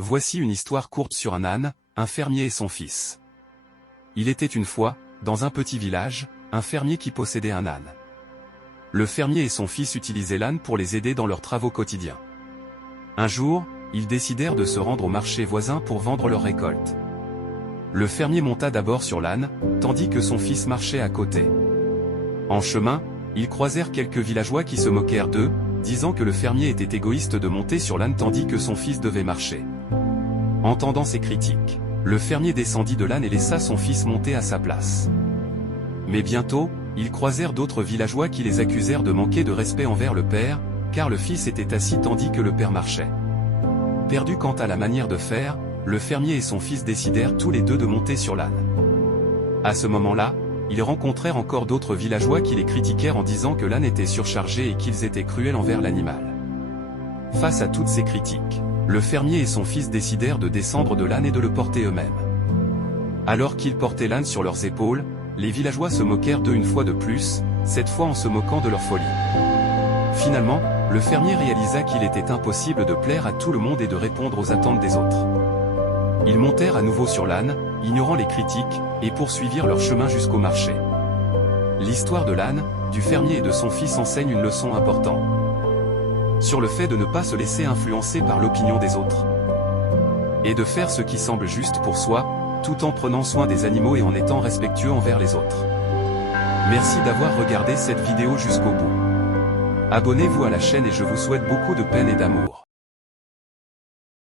Voici une histoire courte sur un âne, un fermier et son fils. Il était une fois, dans un petit village, un fermier qui possédait un âne. Le fermier et son fils utilisaient l'âne pour les aider dans leurs travaux quotidiens. Un jour, ils décidèrent de se rendre au marché voisin pour vendre leurs récoltes. Le fermier monta d'abord sur l'âne, tandis que son fils marchait à côté. En chemin, ils croisèrent quelques villageois qui se moquèrent d'eux, disant que le fermier était égoïste de monter sur l'âne tandis que son fils devait marcher. Entendant ces critiques, le fermier descendit de l'âne et laissa son fils monter à sa place. Mais bientôt, ils croisèrent d'autres villageois qui les accusèrent de manquer de respect envers le père, car le fils était assis tandis que le père marchait. Perdus quant à la manière de faire, le fermier et son fils décidèrent tous les deux de monter sur l'âne. À ce moment-là, ils rencontrèrent encore d'autres villageois qui les critiquèrent en disant que l'âne était surchargé et qu'ils étaient cruels envers l'animal. Face à toutes ces critiques, le fermier et son fils décidèrent de descendre de l'âne et de le porter eux-mêmes. Alors qu'ils portaient l'âne sur leurs épaules, les villageois se moquèrent d'eux une fois de plus, cette fois en se moquant de leur folie. Finalement, le fermier réalisa qu'il était impossible de plaire à tout le monde et de répondre aux attentes des autres. Ils montèrent à nouveau sur l'âne, ignorant les critiques, et poursuivirent leur chemin jusqu'au marché. L'histoire de l'âne, du fermier et de son fils enseigne une leçon importante sur le fait de ne pas se laisser influencer par l'opinion des autres, et de faire ce qui semble juste pour soi, tout en prenant soin des animaux et en étant respectueux envers les autres. Merci d'avoir regardé cette vidéo jusqu'au bout. Abonnez-vous à la chaîne et je vous souhaite beaucoup de paix et d'amour.